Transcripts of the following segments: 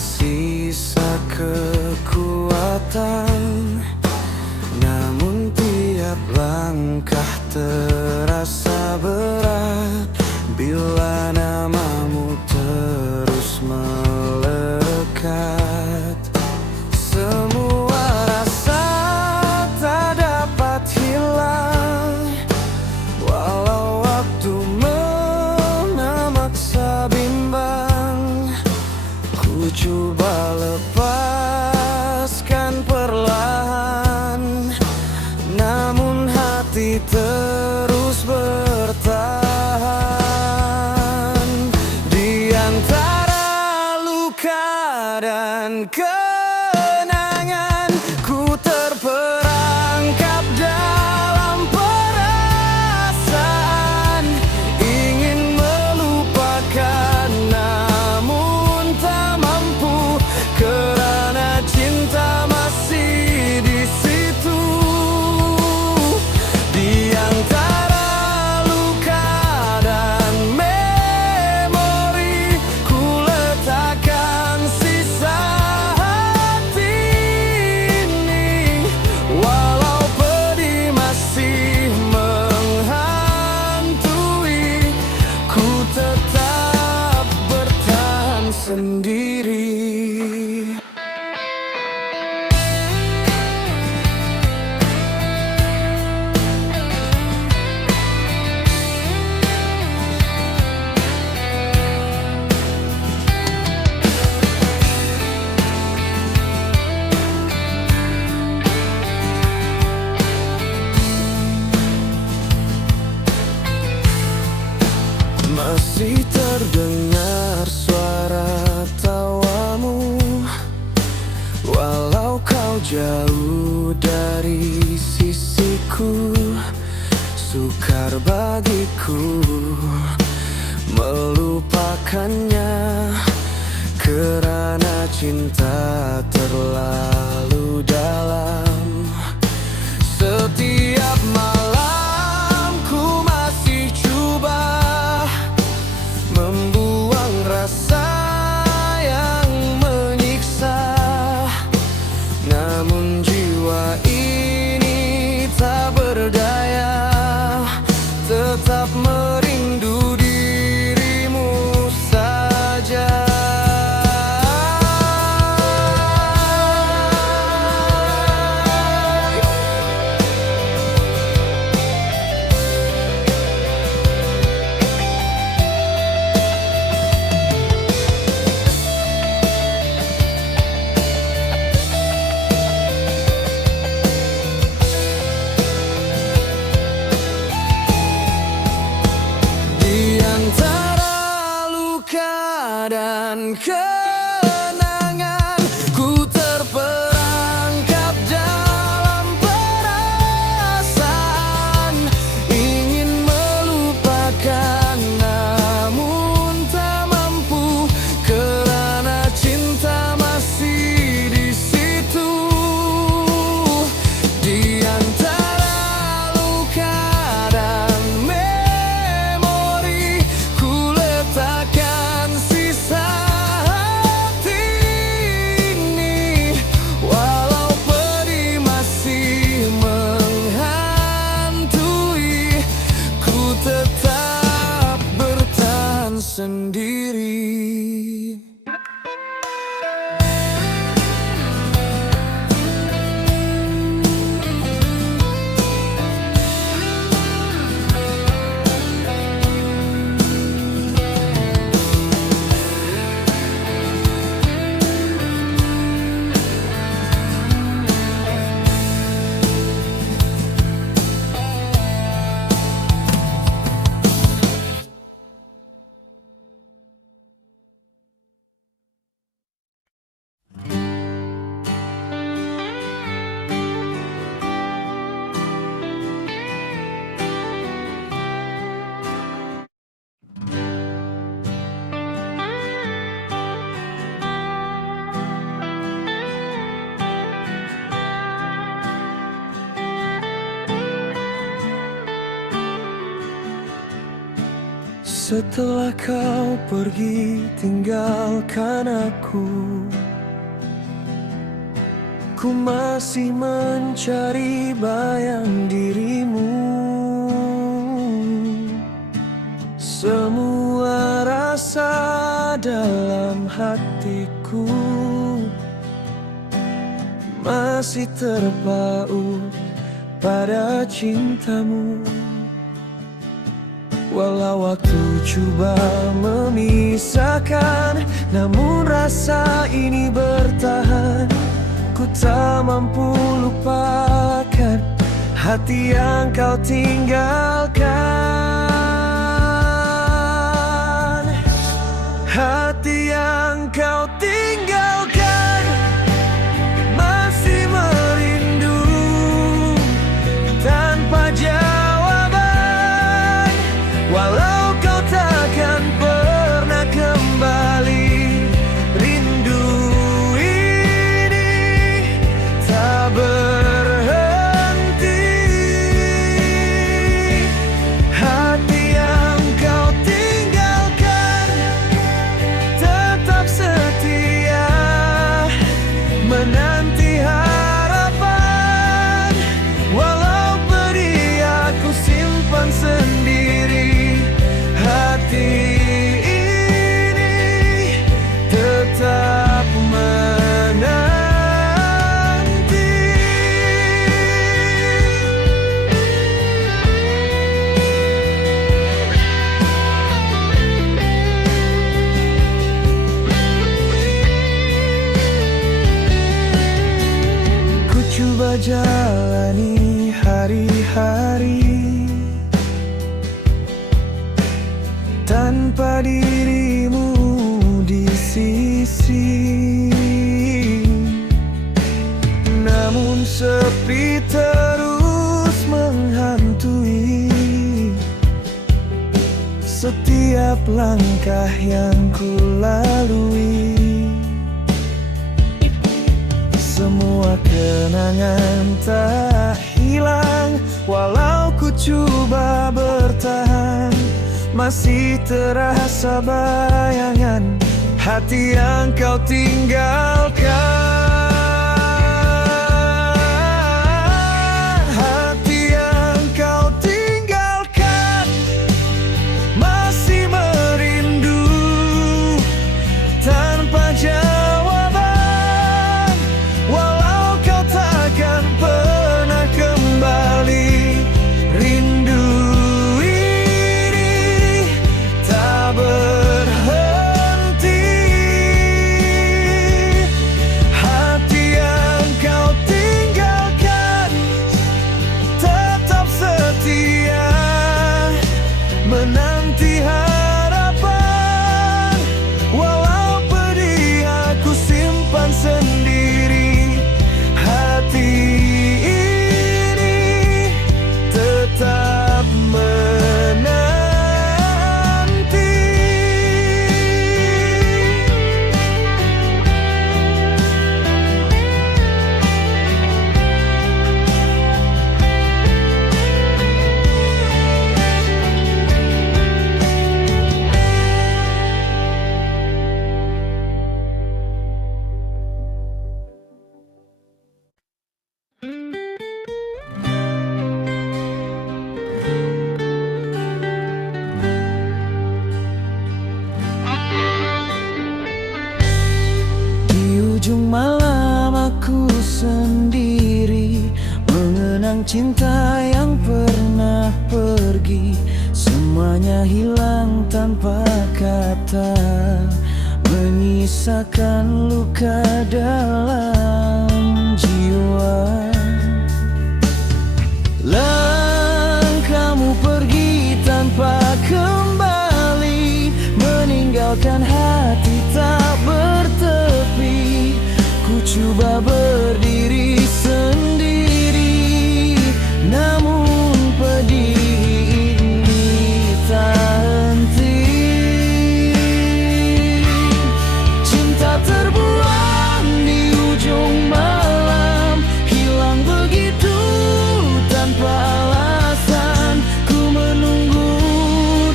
sisa kekuatan, namun tiap langkah terasa berat bila namamu terus melekat. Semua rasa tak dapat hilang, walau waktu memaksa bimbang. Ku coba lepaskan perlahan, namun hati terus bertahan. Di antara luka dan kenangan, ku terperangkap dalam perasaan. Ingin melupakan namun tak mampu, karena cinta masih di situ. Di antara luka dan memori, ku letakkan sisa hati ini. Walau pedih masih menghantui, ku tetap bertahan sendiri. Masih terdengar suara tawamu, walau kau jauh dari sisiku. Sukar bagiku melupakannya, kerana cinta terlalu dalam. Setiap malam ku masih coba membuang rasa yang menyiksa, namun jiwa ini tak berdaya, tetap merindu dirimu saja. Dan kenangan, ku terperangkap dalam perasaan. Ingin melupakan namun tak mampu, kerana cinta masih di situ. Di antara luka dan memori, ku letakkan sisa hati ini. Walau pedih masih menghantui, ku tetap bertahan sendiri. Setelah kau pergi tinggalkan aku, ku masih mencari bayang dirimu. Semua rasa dalam hatiku masih terpaut pada cintamu. Walau waktu coba memisahkan, namun rasa ini bertahan. Ku tak mampu lupakan hati yang kau tinggalkan. Hati yang kau tinggalkan masih merindu tanpa jawaban. Walau kau takkan pernah kembali, rindu ini tak berhenti. Hati yang kau tinggalkan tetap setia menanti harapan. Walau pedih aku simpan sendiri, hati ini tetap menanti. Ku coba jalani hari-hari tanpa dirimu di sisi, namun sepi terus menghantui setiap langkah yang ku lalui. Semua kenangan tak hilang, walau ku coba bertahan. Masih terasa bayangan hati yang kau tinggalkan. Hati yang kau tinggalkan masih merindu tanpa jawaban. Walau kau takkan pernah kembali, rindu berhenti. Hati yang kau tinggalkan tetap setia menanti harapan. Walau pedih aku simpan sendiri, hati ini tetap menanti. Ujung malam aku sendiri mengenang cinta yang pernah pergi. Semuanya hilang tanpa kata, menyisakan luka dalam jiwa. Langkahmu pergi tanpa kembali, meninggalkan hati tak bertepi. Ku coba berdiri sendiri, namun pedih ini tak henti. Cinta terbuang di ujung malam, hilang begitu tanpa alasan. Ku menunggu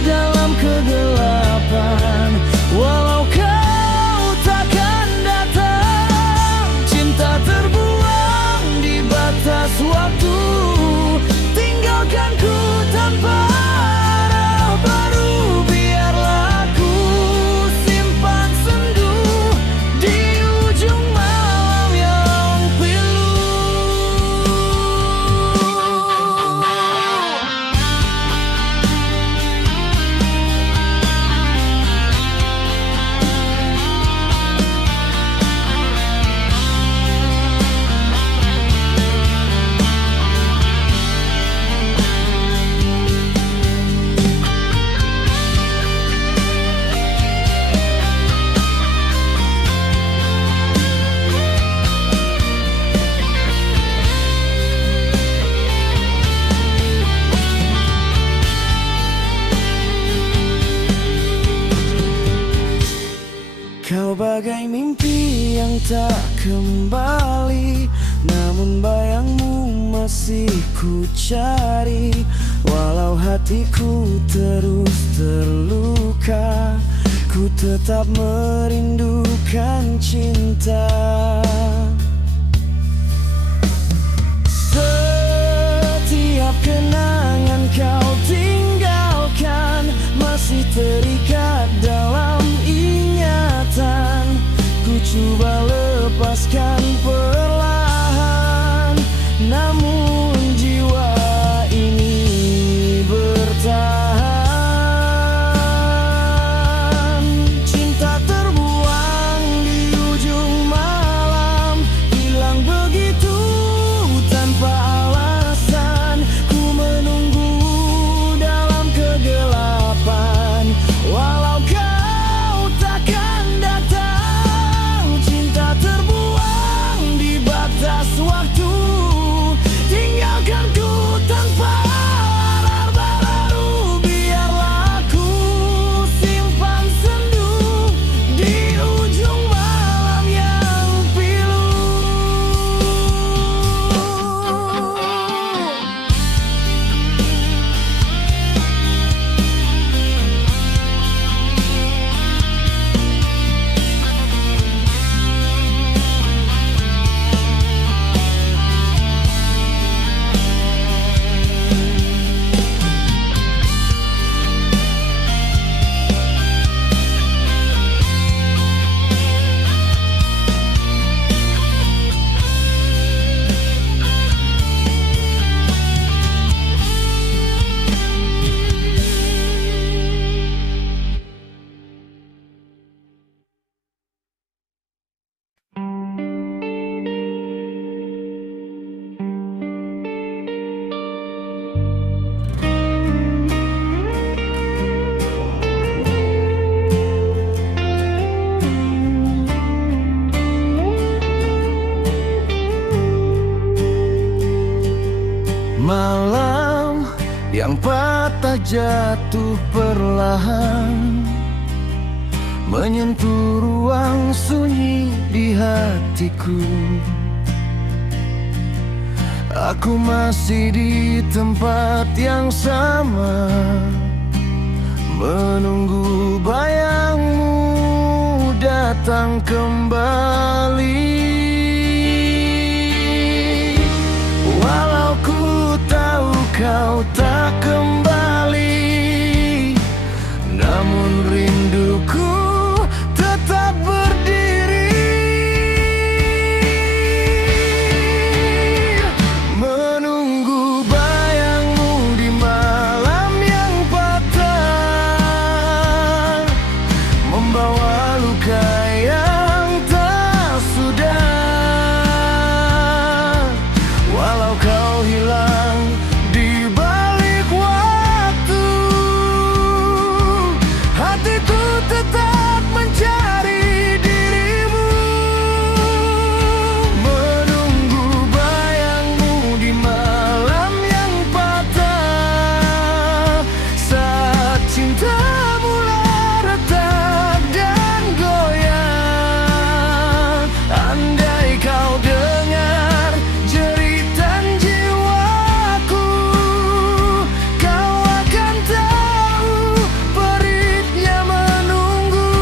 dalam kegelapan. bagai mimpi yang tak kembali, namun bayangmu masih ku cari. Walau hatiku terus terluka, ku tetap merindukan cinta. Setiap kenangan kau tinggalkan masih terikat dalam ingatan. Ku coba lepaskan perlahan, namun jiwa ini bertahan. Cinta terbuang di ujung malam, hilang begitu tanpa alasan. Ku menunggu dalam kegelapan, walau kau takkan datang. Cinta terbuang di batas waktu, tinggalkan ku tanpa alar berlalu. Biarlah ku simpan sendu di ujung malam yang pilu. Malam yang patah jatuh perlahan, menyentuh ruang sunyi di hatiku. Aku masih di tempat yang sama, menunggu bayangmu datang kembali. Walau ku tahu kau tak kembali, namun rinduku tetap berdiri. Menunggu bayangmu di malam yang patah, membawa luka yang tak sudah. Walau kau hilang di balik waktu, hatiku tetap mencari dirimu. Menunggu bayangmu di malam yang patah, saat cinta mulai retak dan goyang. Andai kau dengar jeritan jiwaku, kau akan tahu peritnya menunggu.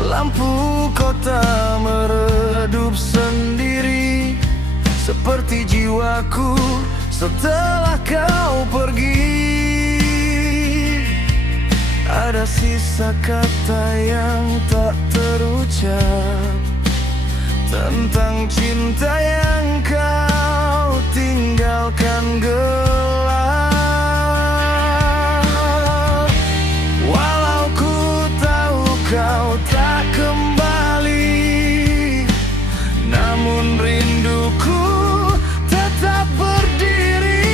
Lampu kota meredup sendiri, seperti jiwaku setelah kau pergi. Ada sisa kata yang tak terucap tentang cinta yang kau tinggalkan gelap. Walau ku tahu kau tak kembali, namun rinduku tetap berdiri.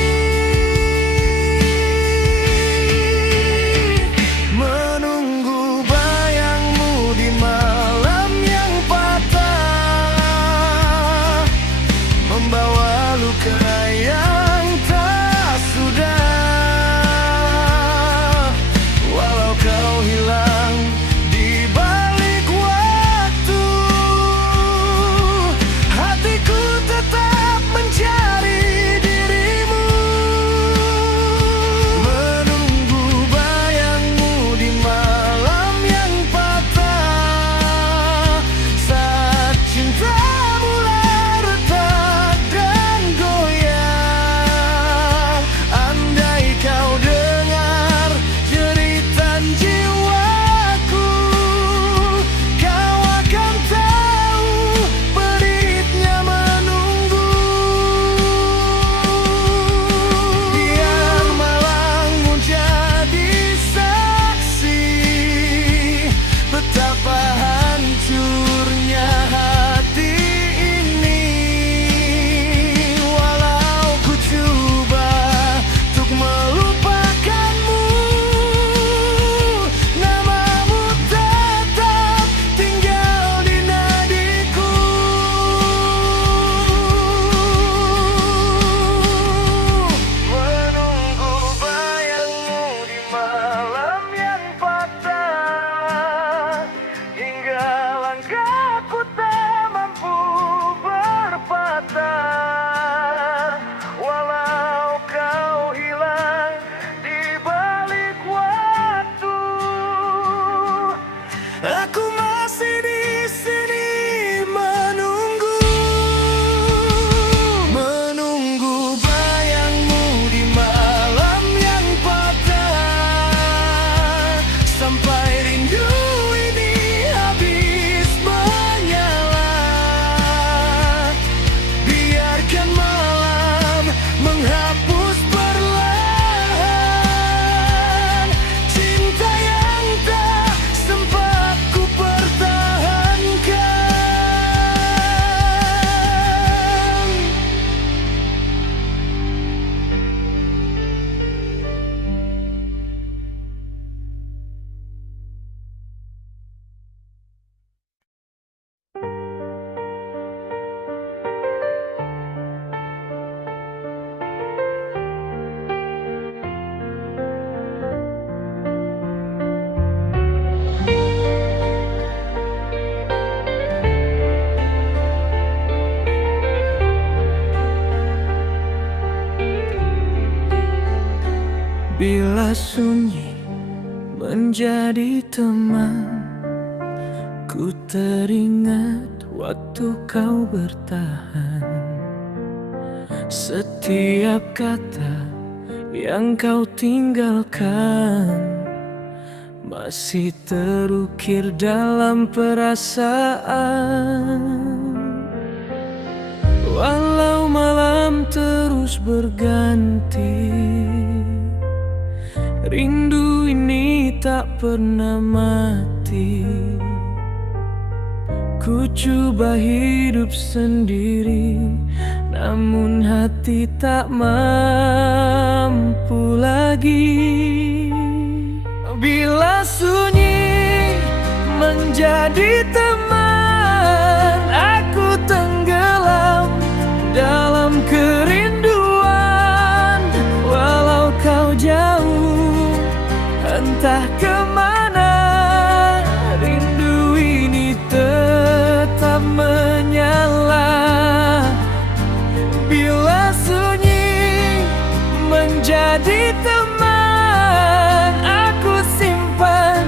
Bila sunyi menjadi teman, ku teringat waktu kau bertahan. Setiap kata yang kau tinggalkan masih terukir dalam perasaan. Walau malam terus berganti, rindu ini tak pernah mati. Ku coba hidup sendiri, namun hati tak mampu lagi. Bila sunyi menjadi teman, aku tenggelam dalam kerinduan. Walau kau jauh, entah kemana, rindu ini tetap menyala. Bila sunyi menjadi teman, aku simpan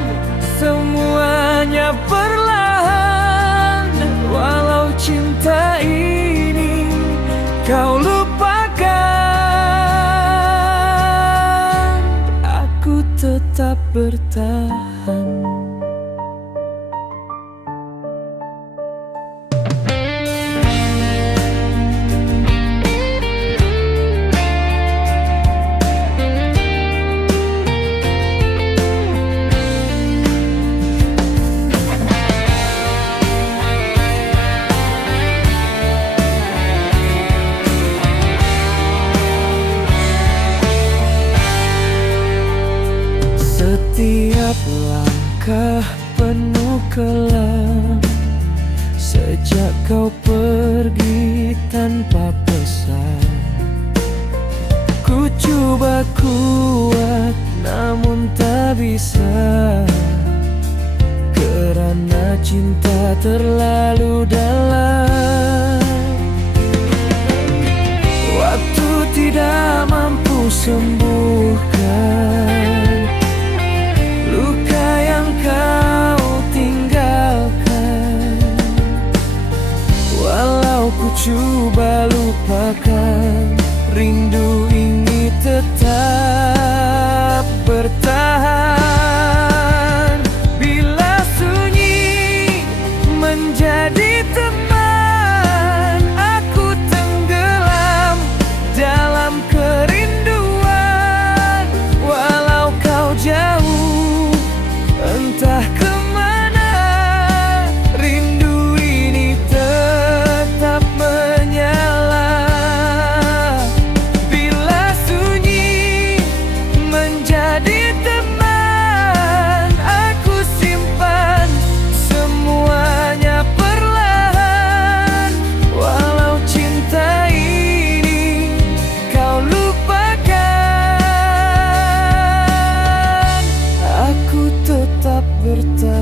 semuanya perlahan. Walau cinta ini kau lupakan, aku tetap bertahan. Setiap langkah penuh kelam, sejak kau pergi tanpa pesan. Ku coba kuat namun tak bisa, karena cinta terlalu dalam. Waktu tidak mampu sembuhkan luka yang kau tinggalkan. Walau ku coba lupakan, rindu ini tetap bertahan. Bila sunyi menjadi teman, aku tenggelam dalam kerinduan. Walau kau jauh, entah kemana, rindu ini tetap menyala. Bila sunyi menjadi teman, aku simpan semuanya perlahan. Walau cinta ini kau lupakan, aku tetap bertahan.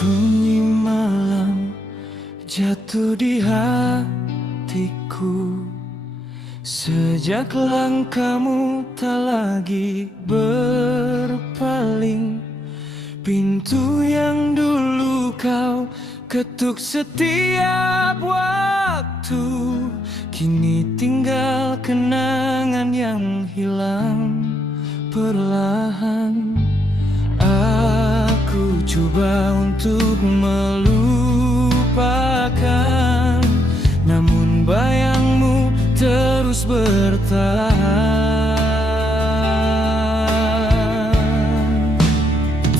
Sunyi malam jatuh di hatiku, sejak langkahmu tak lagi berpaling. Pintu yang dulu kau ketuk setiap waktu, kini tinggal kenangan yang hilang perlahan. Aku coba untuk melupakan, namun bayangmu terus bertahan.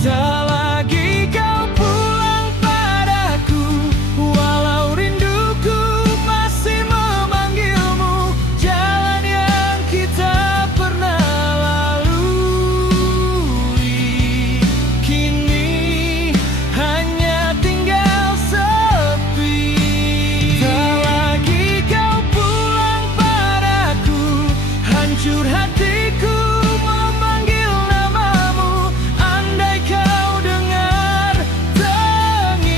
Tak lagi kau pulang padaku, walau rinduku masih memanggilmu. Jalan yang kita pernah lalui hatiku memanggil namamu. Andai kau dengar tangisanku,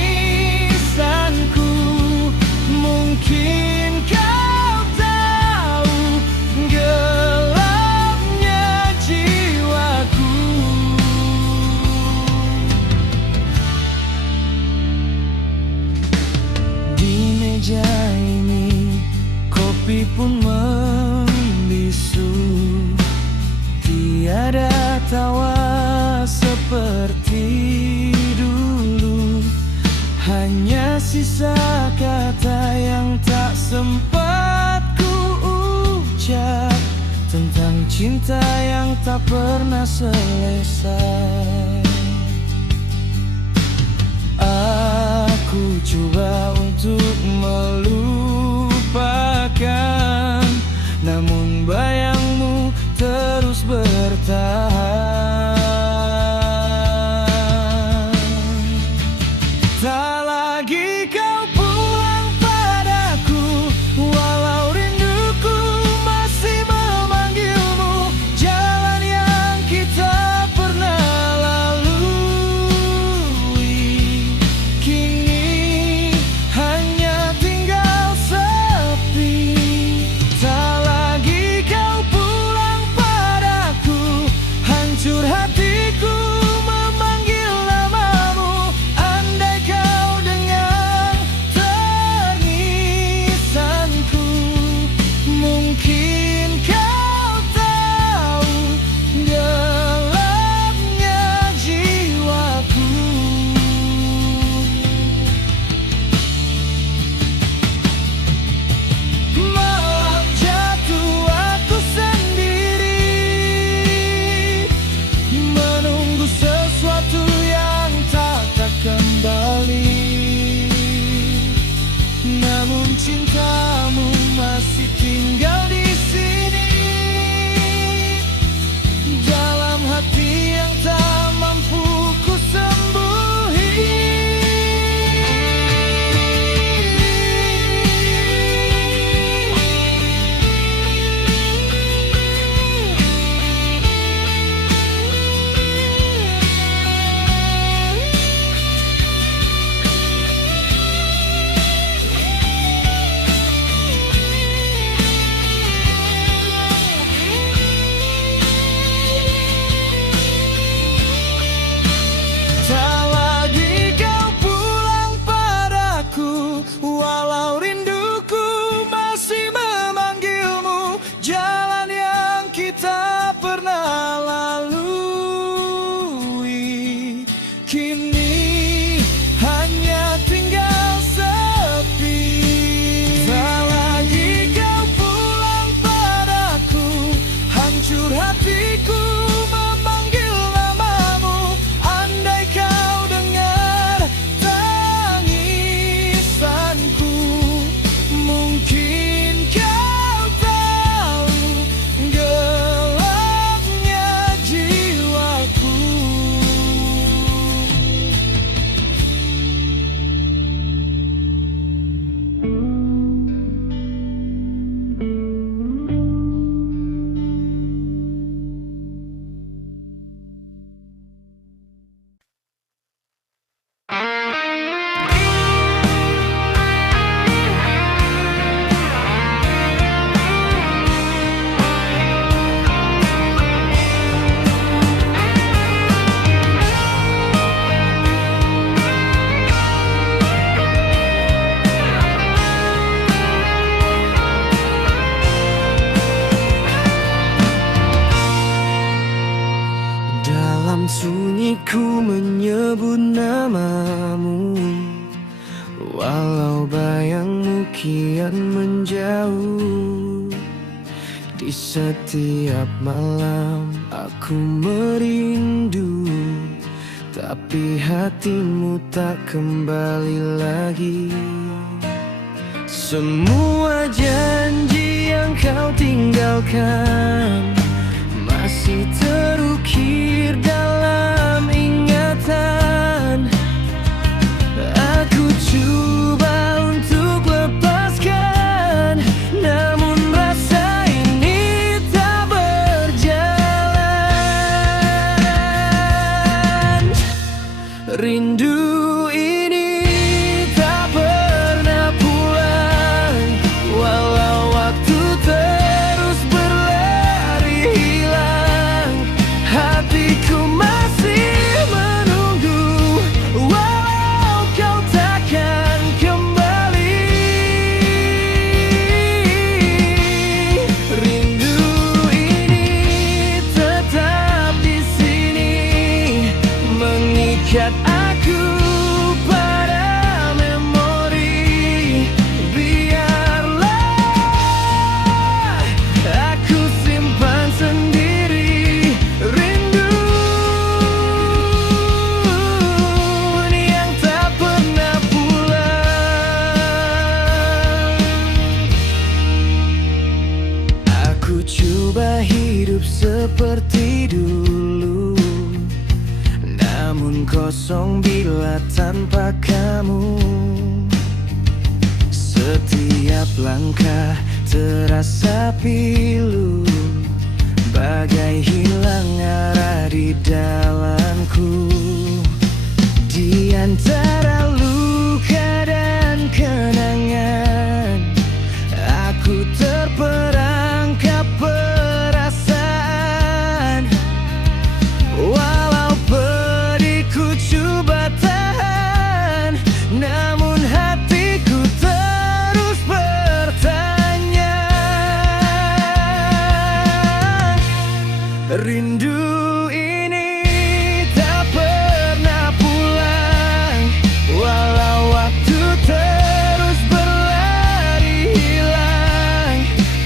mungkin kau tahu gelapnya jiwaku. Di meja ini kopi pun membisu, tiada tawa seperti dulu. Hanya sisa kata yang tak sempat ku ucap, tentang cinta yang tak pernah selesai. Aku coba untuk melupakan, namun bayangmu terus bertahan. Tak lagi kau pulang padaku, walau rinduku masih memanggilmu. Jalan yang kita pernah lalui kini hanya tinggal sepi. Tak lagi kau pulang padaku, hancur hatiku memanggil namamu. Andai kau dengar tangisanku, mungkin kau tahu gelapnya jiwaku. Malam jatuh aku sendiri, menunggu sesuatu yang tak kembali. Namun cintamu masih tinggal di sini, dalam hati yang tak mampu ku Tak lagi kau pulang padaku, walau rinduku masih memanggilmu. Jalan yang kita pernah lalui kini hanya tinggal sepi. Tak lagi kau pulang padaku, hancur hatiku memanggil namamu. Andai kau dengar tangisanku, mungkin kau tahu gelapnya jiwaku. Dalam sunyi ku menyebut namamu, walau bayangmu kian menjauh. Di setiap malam aku merindu, tapi hatimu tak kembali lagi. Semua janji yang kau tinggalkan masih terukir dalam ingatan. Aku coba untuk lepaskan, namun rasa ini tak seperti dulu, namun kosong bila tanpa kamu. Setiap langkah terasa pilu, bagai hilang arah di dalamku. Di antara luka dan kenangan, aku terperangkap perasaan. Walau pedihku coba tahan, namun hatiku terus bertanya. Rindu ini tak pernah pulang, walau waktu terus berlari hilang.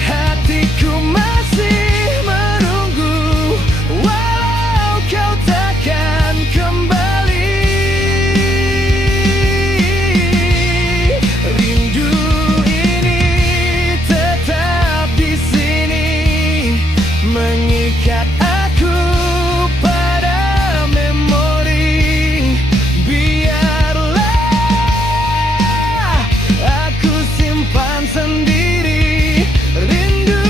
Hatiku masih menunggu, walau kau takkan kembali. Rindu ini tetap di sini, mengikat aku pada memori. Biarlah aku simpan sendiri rindu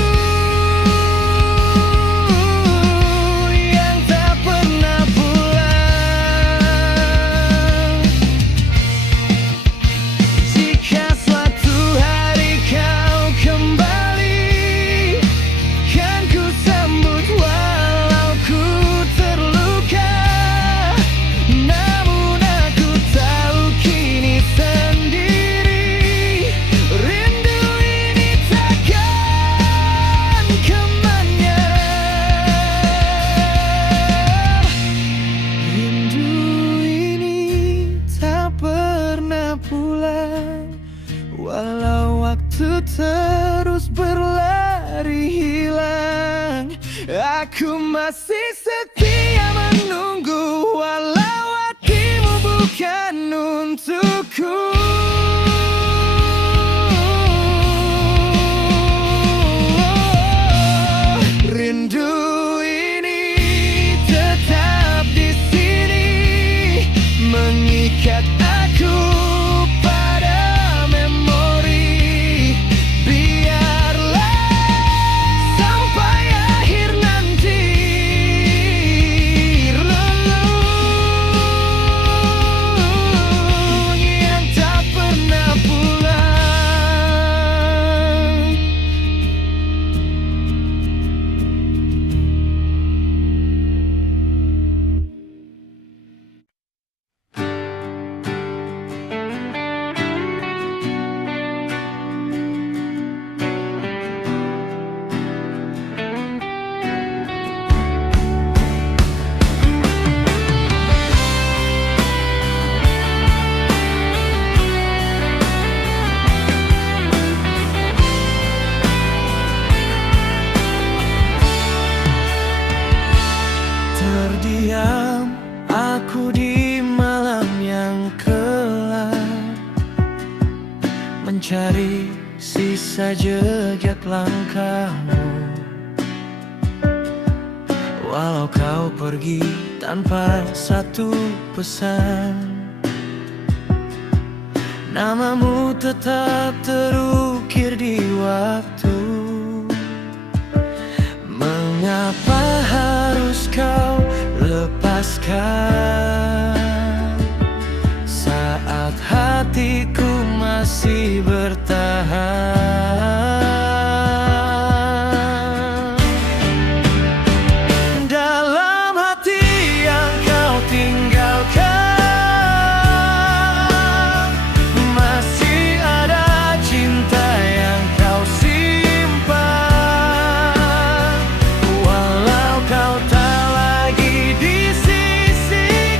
yang tak pernah pulang. Jika suatu hari kau kembali, kan ku sambut walau ku terluka. Namun aku tahu kini sendiri, rindu ini takkan kemana. Rindu ini tak pernah pulang, walau waktu terus berlari hilang. Aku masih setia menunggu, walau hatimu bukan untukku. Rindu ini tetap di sini, mengikat aku pada memori. Biarlah sampai akhir nanti, relung yang tak pernah pulang. Terdiam aku di malam yang gelap, mencari sisa jejak langkahmu. Walau kau pergi tanpa satu pesan, namamu tetap terukir di waktu. Mengapa harus kau lepaskan saat hatiku masih bertahan? Dalam hati yang kau tinggalkan, masih ada cinta yang kau simpan. Walau kau tak lagi di sisiku,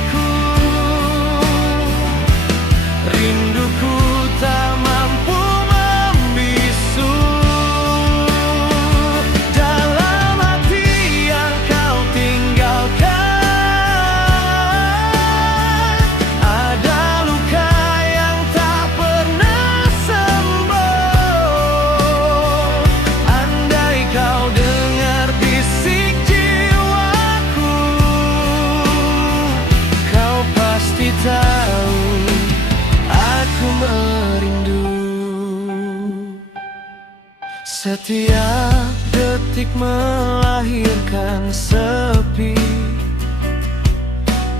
Setiap detik melahirkan sepi,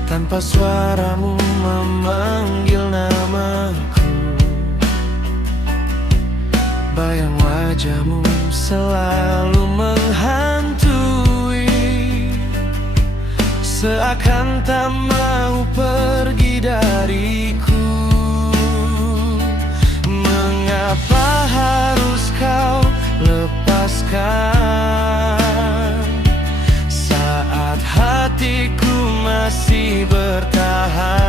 tanpa suaramu memanggil namaku. Bayang wajahmu selalu menghantui, seakan tak mau pergi dariku. Mengapa harus kau lepaskan saat hatiku masih bertahan?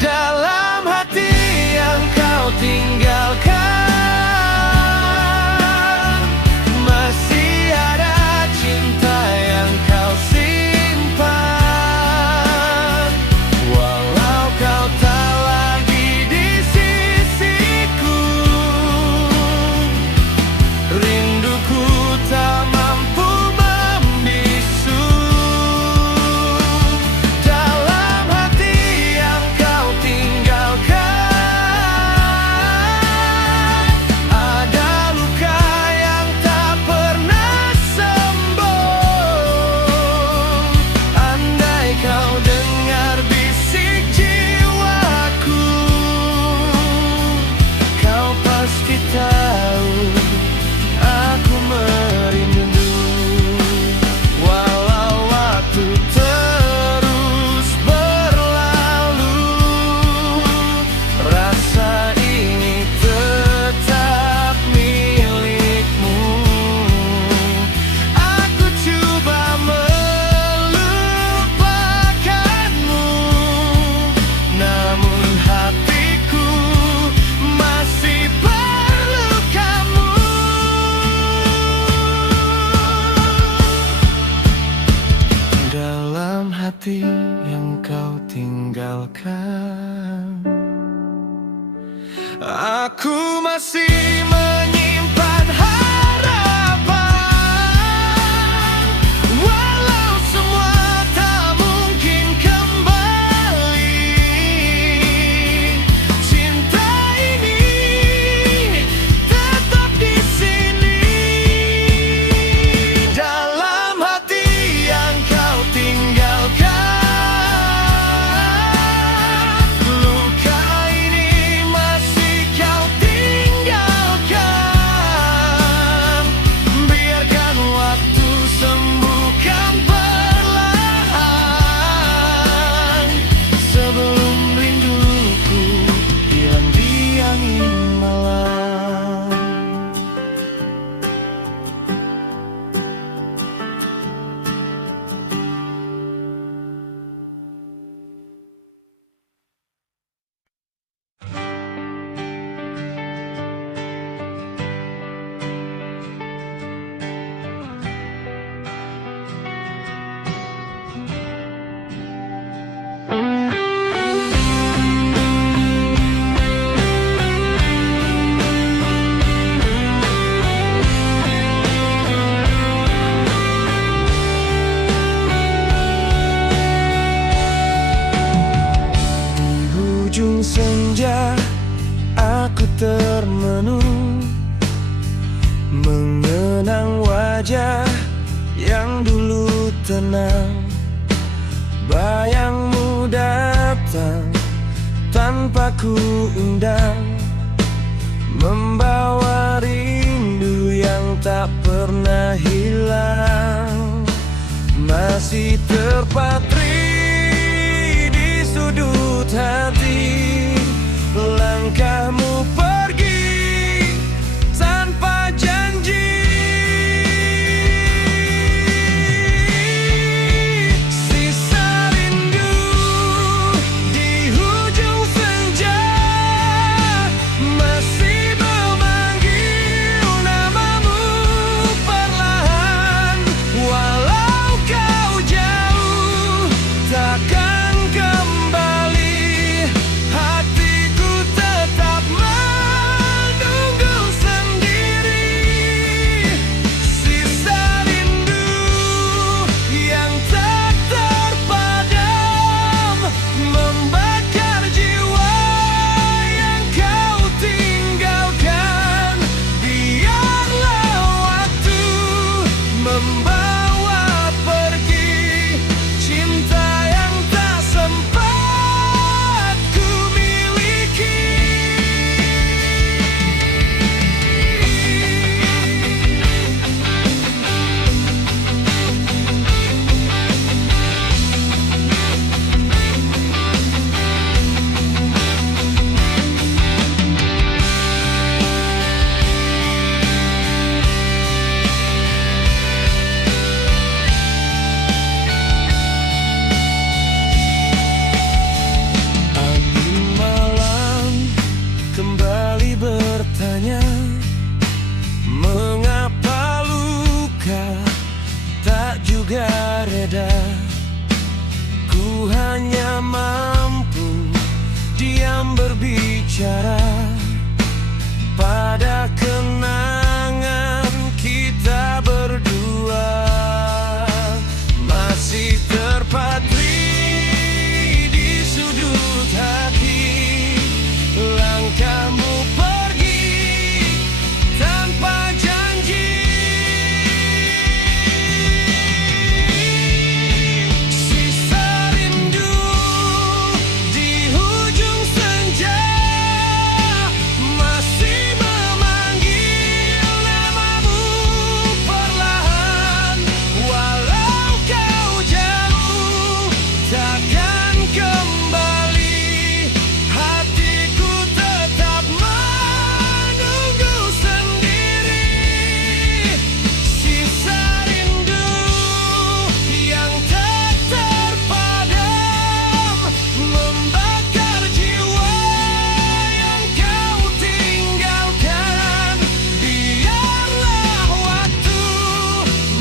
Dalam hati yang kau tinggalkan, masih ada cinta yang kau simpan. Walau kau tak lagi di sisiku, rinduku tak mampu membisu. Dalam hati yang kau tinggalkan, ada luka yang tak pernah sembuh. Andai kau dengar bisik jiwaku, kau pasti tahu aku merindu. Walau waktu terus berlalu, rasa ini tetap milikmu. Aku coba melupakanmu, namun hatiku masih perlu kamu. Dalam hati yang kau tinggalkan, aku masih menyimpan harapan. Walau semua tak mungkin kembali, cinta ini tetap di sini. Dalam hati yang kau tinggalkan, luka ini masih kau tinggalkan. Biarkan waktu sembuhkan perlahan, sebelum rinduku hilang di angin malam. Di ujung senja aku termenung, mengenang wajah yang dulu tenang. Bayangmu datang tanpa ku undang, membawa rindu yang tak pernah hilang. Masih terpatri di sudut hati, langkahmu pergi tanpa janji. Sisa rindu di ujung senja, masih memanggil namamu perlahan. Walau kau jauh, bicara pada kenangan kita berdua, masih terpatri di sudut hati. Langkahmu pergi tanpa janji, sisa rindu di ujung senja masih memanggil namamu perlahan. Walau kau jauh takkan kembali, hatiku tetap menunggu sendiri. Sisa rindu yang tak terpadam membakar jiwa yang kau tinggalkan. Biarlah waktu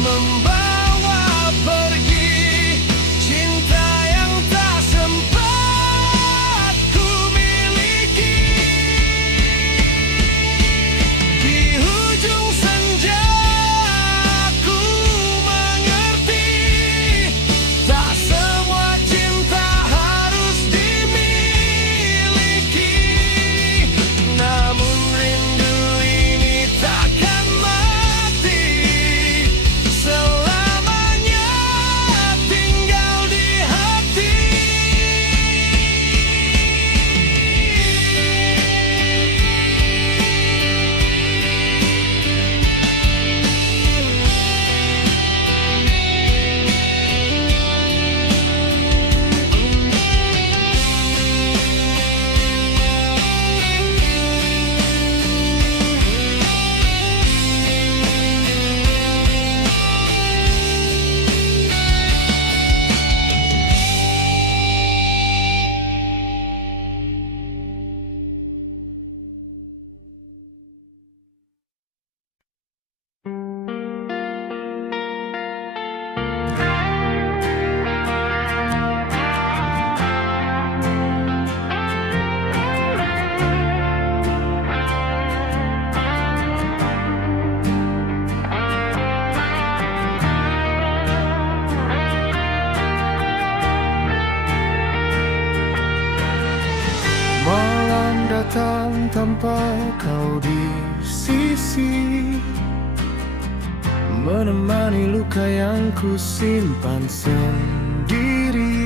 membawa pergi cinta yang tak sempat ku miliki. Di ujung senja ku mengerti, tak semua cinta harus dimiliki. Namun rindu ini takkan mati, selamanya tinggal di hati. Malam datang tanpa kau di sisi, menemani luka yang ku simpan sendiri.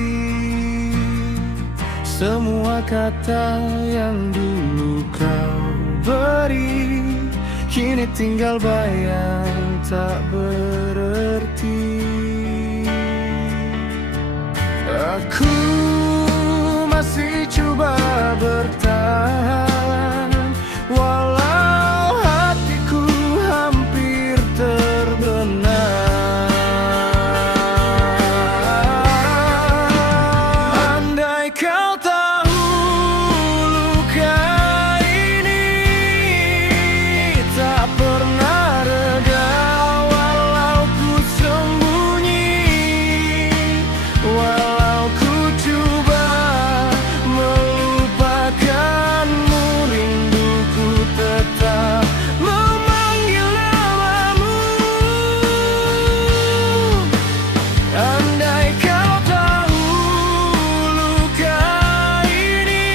Semua kata yang dulu kau beri kini tinggal bayang tak berarti. Aku masih coba bertahan, walau hatiku hampir terbenam. Andai kau tahu luka ini tak pernah reda, walau ku sembunyi, walau ku coba melupakanmu, rinduku tetap memanggil namamu. Andai kau tahu luka ini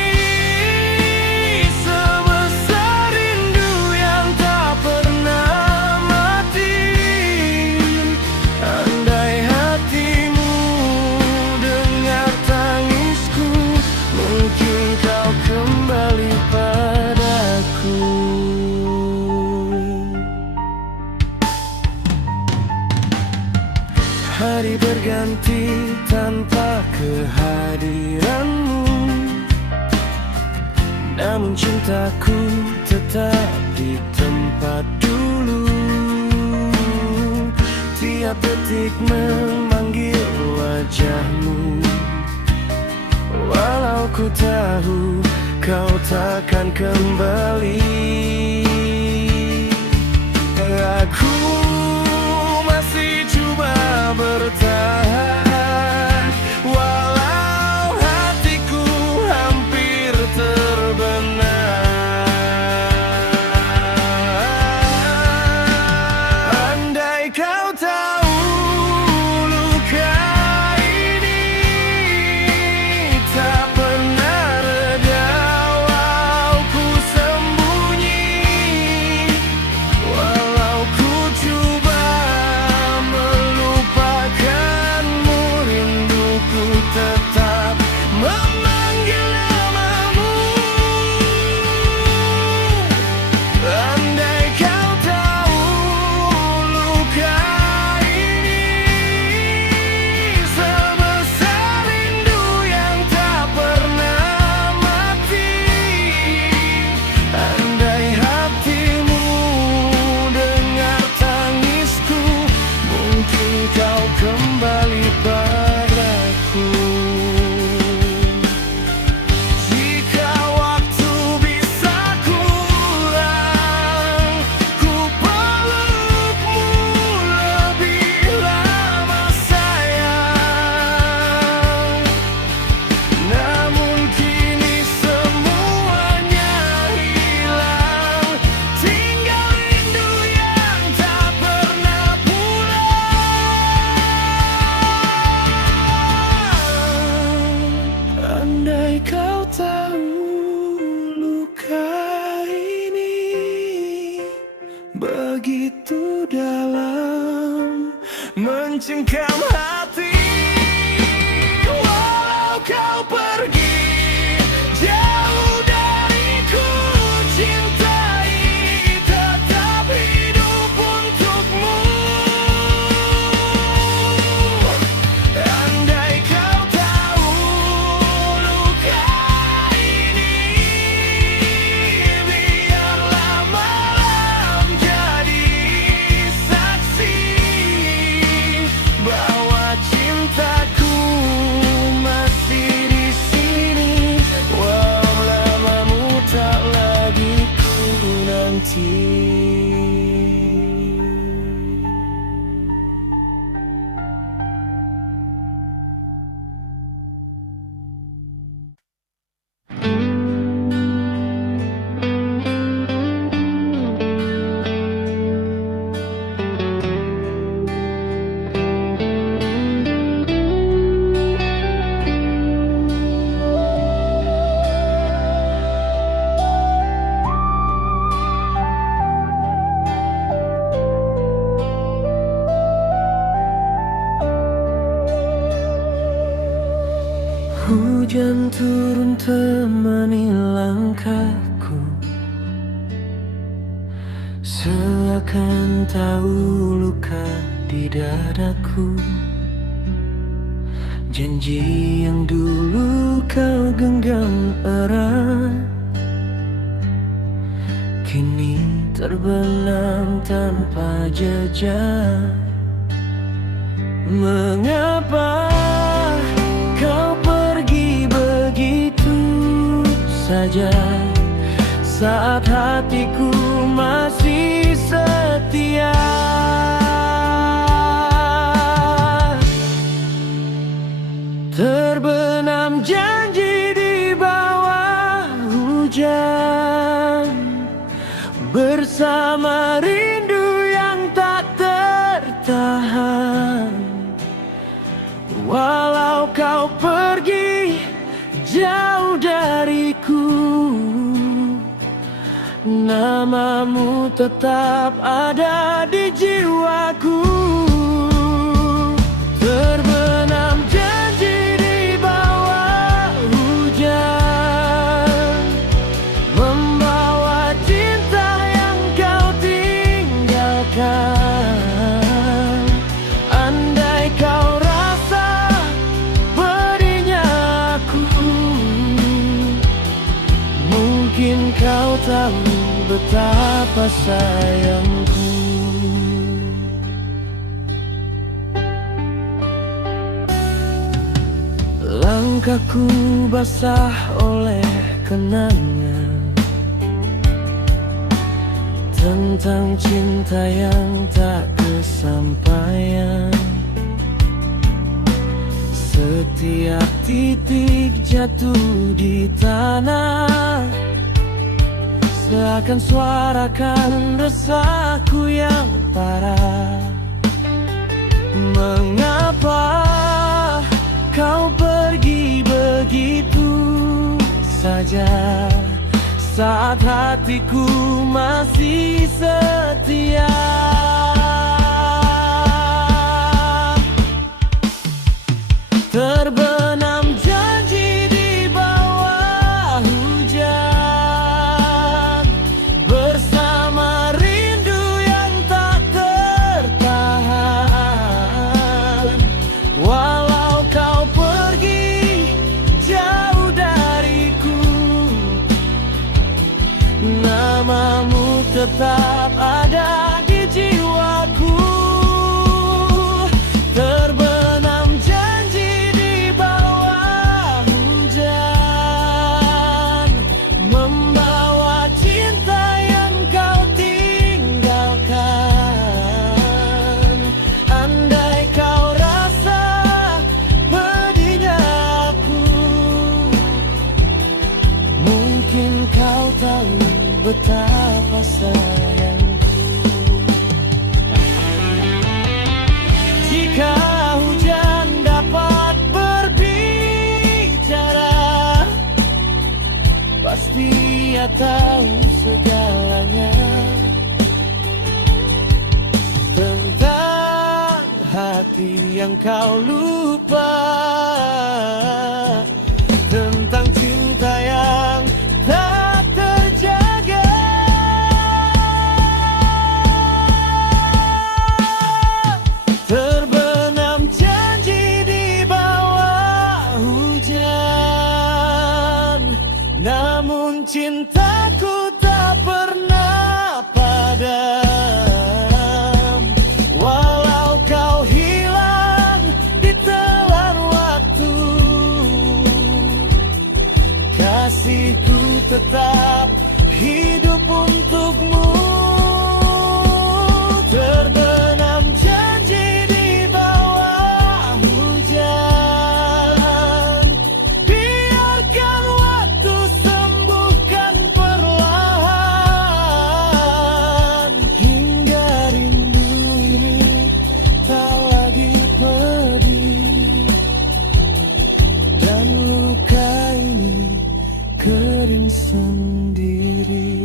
sebesar rindu yang tak pernah mati. Andai hatimu dengar tangisku, mungkin kau kembali padaku. Hari berganti tanpa kehadiranmu, namun cintaku tetap di tempat dulu. Tiap detik memanggil wajahmu, walau ku tahu kau takkan kembali. Aku masih coba bertahan, walau hatiku hampir terbenam. kau tahu luka ini tak pernah reda walau ku sembunyi, walau ku coba melupakanmu, rinduku tetap memanggil namamu. Andai kau tahu luka ini sebesar rindu yang tak pernah mati. Andai hatimu dengar tangisku, mungkin kau kembali padaku. Jika waktu bisa kuulang, ku pelukmu lebih lama sayang. Namun kini semuanya hilang, tinggal rindu yang tak pernah pulang. Andai kau tahu luka ini begitu dalam, mencengkam hati. Walau kau pergi jauh dariku, cintai tetap hidup untukmu. Andai kau tahu luka ini, biarlah malam jadi saksi bahwa cintaku masih di sini, walau namamu tak lagi ku nanti. Hujan turun temani langkahku, seakan tahu luka di dadaku. Janji yang dulu kau genggam erat, kini terbenam tanpa jejak. Mengapa kau pergi begitu saja, saat hatiku masih setia? Terbenam janji di bawah hujan, bersama rindu yang tak tertahan. Walau kau pergi jauh dariku, namamu tetap ada di jiwaku. Terbenam janji di bawah hujan, membawa cinta yang kau tinggalkan. Andai kau rasa pedihnya aku, mungkin kau tahu betapa sayangku. Langkahku basah oleh kenangan tentang cinta yang tak kesampaian. Setiap titik jatuh di tanah seakan suarakan resahku yang parah. saja saat hatiku masih setia. Terbenam janji di bawah hujan, bersama rindu yang tak tertahan. Walau kau pergi jauh dariku, namamu tetap ada di jiwaku. Terbenam janji di bawah hujan, membawa cinta yang kau tinggalkan. Andai kau rasa pedihnya aku, mungkin kau tahu betapa sayangku. Jika hujan dapat berbicara, pasti ia tahu segalanya tentang hati yang kau lupa, tentang cinta yang tak terjaga. Terbenam janji di bawah hujan, namun cintaku tak pernah padam. Walau kau hilang di telan waktu, kasihku tetap hidup untukmu. Terbenam janji di bawah hujan, biarkan waktu sembuhkan perlahan, hingga rindu ini tak lagi pedih, dan luka ini kering sendiri.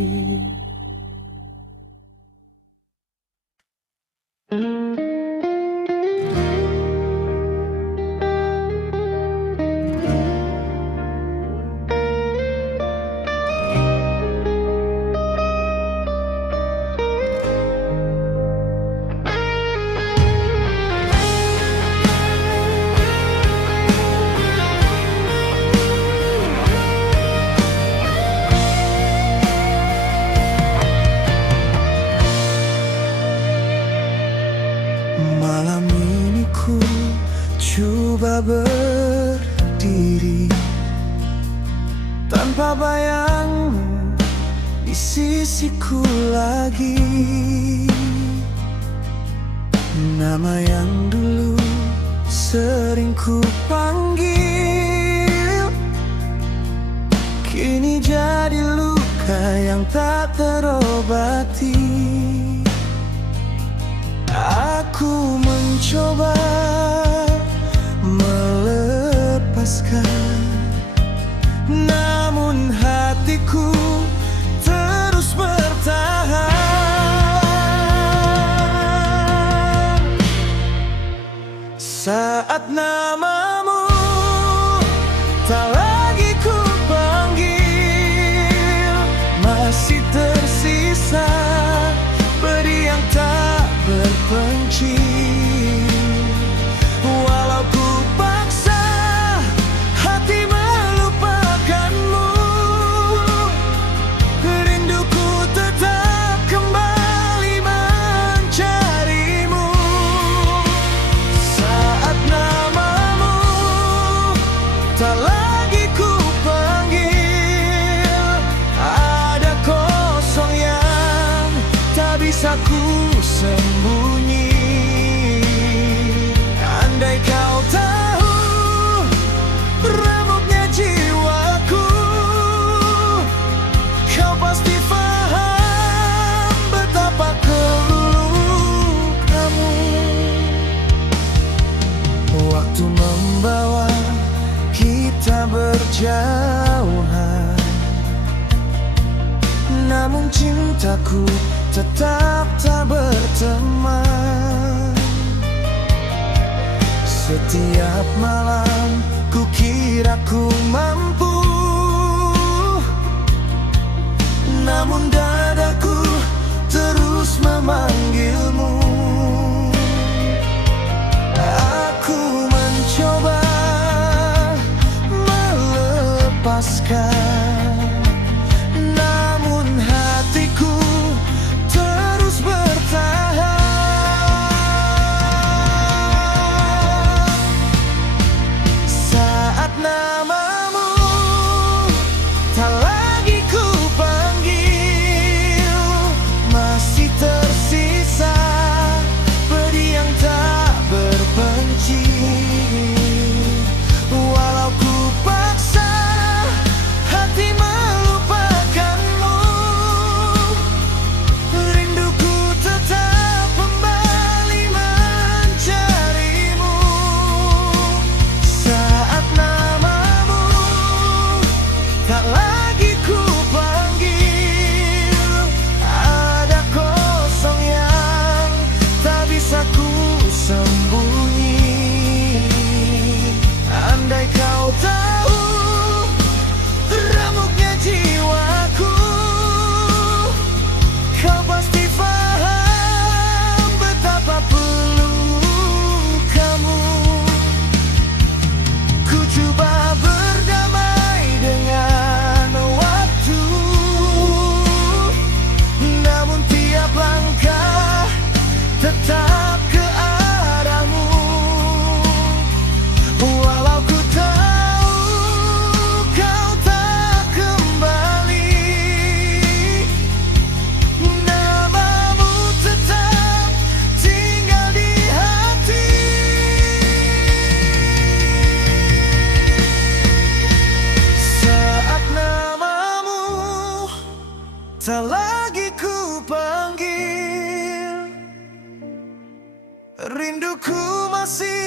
Malam ini ku coba berdiri tanpa bayangmu di sisiku lagi. Nama yang dulu sering ku panggil kini jadi luka yang tak terobati. Aku mencoba melepaskan, namun hatiku terus bertahan. Saat namamu tak lagi ku panggil, masih tersisa pedih yang tak berpenci. Walau ku paksa hati melupakanmu, rinduku tetap kembali mencarimu. Saat namamu tak lagi ku panggil, ada kosong yang tak bisa ku sembunyi. Andai kau tahu remuknya jiwaku, kau pasti paham betapa keluh kamu. Waktu membawa kita berjauhan, aku tetap tak berteman. Setiap malam ku kira ku mampu, namun dadaku terus memanggilmu. Aku mencoba melepaskan, namun hatiku terus bertahan. Saat namamu tak lagi ku panggil, masih tersisa pedih yang tak berbenci. Walau ku paksa hati melupakanmu, rinduku tetap kembali mencarimu. Saat namamu tak lagi ku panggil, ada kosong yang tak bisa ku sembunyi. Andai kau tahu remuknya jiwaku, kau pasti paham betapa perlu kamu. Ku coba berdamai dengan waktu, namun tiap langkah tetap ke arahmu. Walau ku tahu kau tak kembali, namamu tetap tinggal di hati. Saat namamu tak lagi ku panggil, rinduku masih